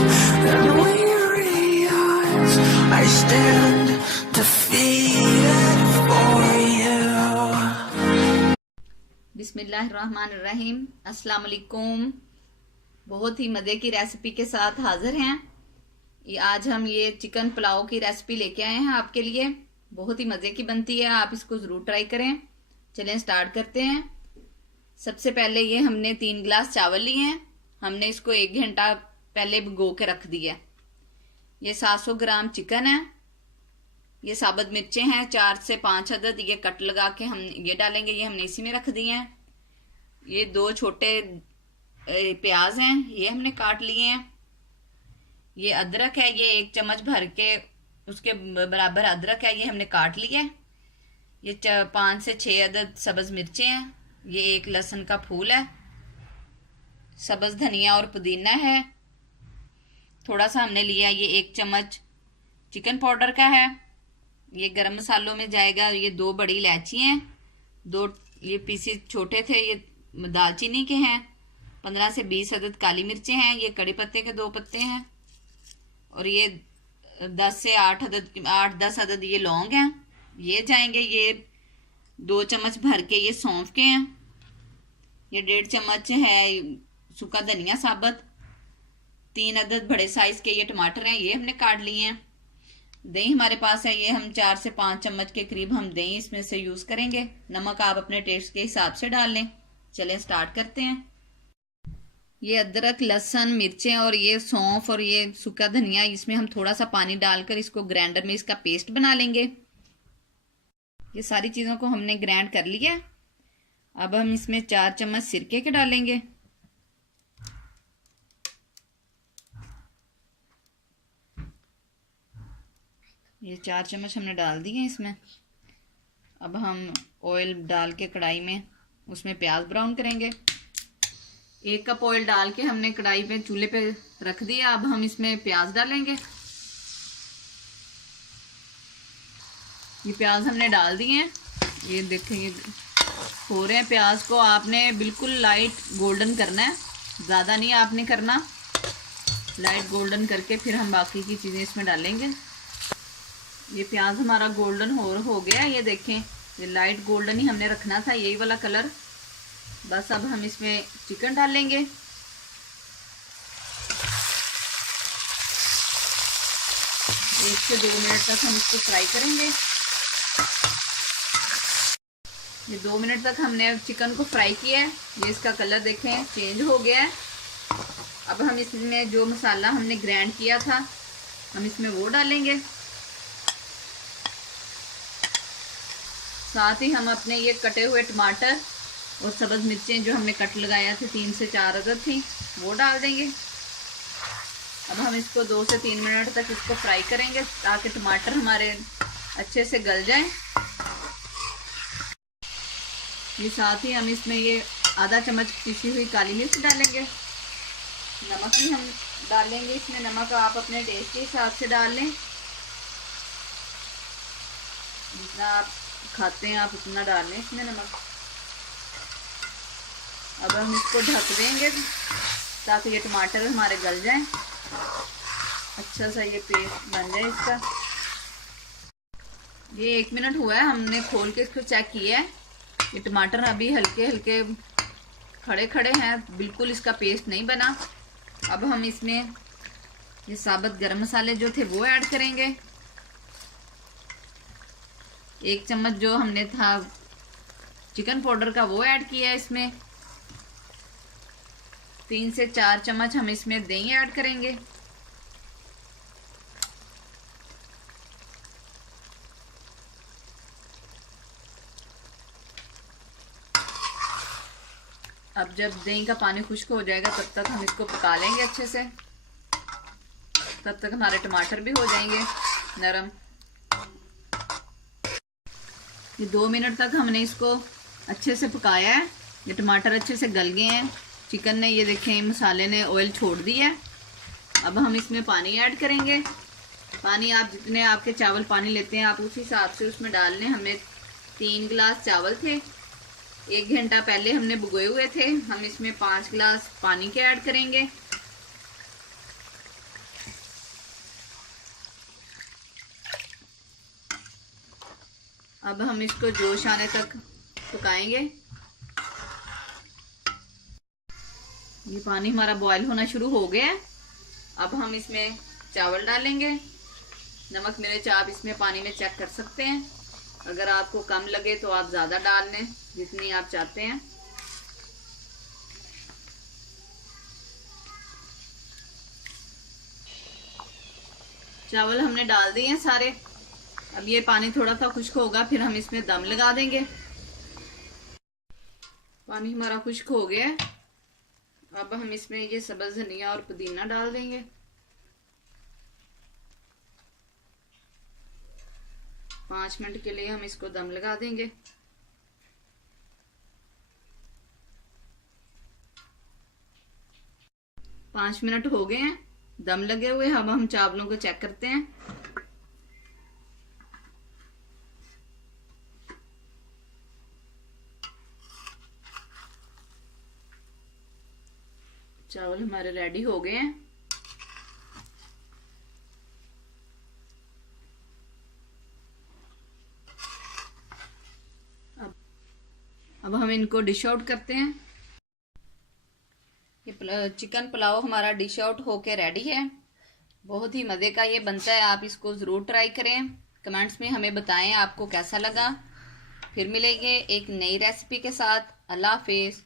and weary eyes. I stand defeated for you. बिस्मिल्लाहिर्रहमानिर्रहीम। अस्सलाम वालेकुम। बहुत ही मज़े की रेसिपी के साथ हाजिर हैं। आज हम ये चिकन पुलाव की रेसिपी लेके आए हैं आपके लिए। बहुत ही मज़े की बनती है, आप इसको ज़रूर ट्राई करें। चलें स्टार्ट करते हैं। सबसे पहले ये हमने 3 गिलास चावल लिए हैं। हमने इसको 1 घंटा पहले भिगो के रख दिया। ये 700 ग्राम चिकन है। ये साबुत मिर्चें हैं 4 से 5 अदद, ये कट लगा के हम ये डालेंगे, ये हमने इसी में रख दिए हैं। ये 2 छोटे प्याज हैं, ये हमने काट लिए हैं। ये अदरक है, ये 1 चम्मच भर के उसके बराबर अदरक है, ये हमने काट लिया है। ये 5 से 6 अदद सब्ज मिर्चें हैं। ये 1 लहसुन का फूल है। सब्ज धनिया और पुदीना है। थोड़ा सा हमने लिया, ये 1 चम्मच चिकन पाउडर का है। ये गरम मसालों में जाएगा। ये 2 बड़ी इलायची हैं, 2 ये पीसी छोटे थे, ये दालचीनी के हैं। 15 से 20 अदद काली मिर्चें हैं। ये कड़ी पत्ते के 2 पत्ते हैं। और ये 10 से 8-10 अदद ये लौंग हैं, ये जाएंगे। ये 2 चम्मच भर के ये सौंफ के हैं। ये 1.5 चम्मच है सूखा धनिया साबुत। 3 अदद बड़े साइज के ये टमाटर हैं, ये हमने काट लिए हैं। दही हमारे पास है, ये हम 4 से 5 चम्मच के करीब हम दही इसमें से यूज करेंगे। नमक आप अपने टेस्ट के हिसाब से डाल लें। चलें स्टार्ट करते हैं। ये अदरक, लहसुन, मिर्चें और ये सौंफ और ये सूखा धनिया, इसमें हम थोड़ा सा पानी डालकर इसको ग्राइंडर में इसका पेस्ट बना लेंगे। ये सारी चीज़ों को हमने ग्राइंड कर लिया। अब हम इसमें 4 चम्मच सिरके के डालेंगे। ये 4 चम्मच हमने डाल दिए इसमें। अब हम ऑयल डाल के कढ़ाई में उसमें प्याज ब्राउन करेंगे। 1 कप ऑयल डाल के हमने कढ़ाई पे चूल्हे पे रख दिया। अब हम इसमें प्याज डालेंगे। ये प्याज हमने डाल दिए हैं। ये देखें, ये हो रहे हैं। प्याज को आपने बिल्कुल लाइट गोल्डन करना है, ज़्यादा नहीं आपने करना। लाइट गोल्डन करके फिर हम बाकी की चीज़ें इसमें डालेंगे। ये प्याज हमारा गोल्डन हो गया। ये देखें, ये लाइट गोल्डन ही हमने रखना था, यही वाला कलर। बस अब हम इसमें चिकन डालेंगे। 1 से 2 मिनट तक हम इसको फ्राई करेंगे। ये 2 मिनट तक हमने चिकन को फ्राई किया है। ये इसका कलर देखें चेंज हो गया है। अब हम इसमें जो मसाला हमने ग्राइंड किया था हम इसमें वो डालेंगे। साथ ही हम अपने ये कटे हुए टमाटर और सब्ज मिर्चें जो हमने कट लगाया थे 3 से 4 अदद थी, वो डाल देंगे। अब हम इसको 2 से 3 मिनट तक इसको फ्राई करेंगे ताकि टमाटर हमारे अच्छे से गल जाएं। ये साथ ही हम इसमें ये आधा चम्मच पिसी हुई काली मिर्च डालेंगे। नमक भी हम डालेंगे इसमें। नमक आप अपने टेस्ट के हिसाब से डाल लें, जितना आप खाते हैं आप उतना डाल लें इसमें नमक। अब हम इसको ढक देंगे ताकि ये टमाटर हमारे गल जाएं, अच्छा सा ये पेस्ट बन जाए इसका। ये 1 मिनट हुआ है, हमने खोल के इसको चेक किया है। ये टमाटर अभी हल्के हल्के खड़े खड़े हैं, बिल्कुल इसका पेस्ट नहीं बना। अब हम इसमें ये साबुत गरम मसाले जो थे वो ऐड करेंगे। 1 चम्मच जो हमने था चिकन पाउडर का वो ऐड किया है इसमें। 3 से 4 चम्मच हम इसमें दही ऐड करेंगे। अब जब दही का पानी खुश्क हो जाएगा तब तक हम इसको पका लेंगे अच्छे से। तब तक हमारे टमाटर भी हो जाएंगे नरम। ये 2 मिनट तक हमने इसको अच्छे से पकाया है। ये टमाटर अच्छे से गल गए हैं। चिकन ने, ये देखें, मसाले ने ऑयल छोड़ दिया है। अब हम इसमें पानी ऐड करेंगे। पानी आप जितने आपके चावल पानी लेते हैं आप उस हिसाब से उसमें डाल लें। हमें 3 गिलास चावल थे, 1 घंटा पहले हमने भिगोए हुए थे। हम इसमें 5 गिलास पानी के ऐड करेंगे। अब हम इसको जोश आने तक पकाएंगे। ये पानी हमारा बॉयल होना शुरू हो गया है। अब हम इसमें चावल डालेंगे। नमक मिर्च आप इसमें पानी में चेक कर सकते हैं। अगर आपको कम लगे तो आप ज़्यादा डाल लें, जितनी आप चाहते हैं। चावल हमने डाल दिए हैं सारे। अब ये पानी थोड़ा सा खुश्क होगा, फिर हम इसमें दम लगा देंगे। पानी हमारा खुश्क हो गया है। अब हम इसमें ये सब्ज़ धनिया और पुदीना डाल देंगे। 5 मिनट के लिए हम इसको दम लगा देंगे। पाँच मिनट हो गए हैं दम लगे हुए। अब हम चावलों को चेक करते हैं। चावल हमारे रेडी हो गए हैं। अब हम इनको डिश आउट करते हैं। ये चिकन पुलाव हमारा डिश आउट होके रेडी है। बहुत ही मज़े का ये बनता है, आप इसको ज़रूर ट्राई करें। कमेंट्स में हमें बताएं आपको कैसा लगा। फिर मिलेंगे एक नई रेसिपी के साथ। अल्लाह हाफिज़।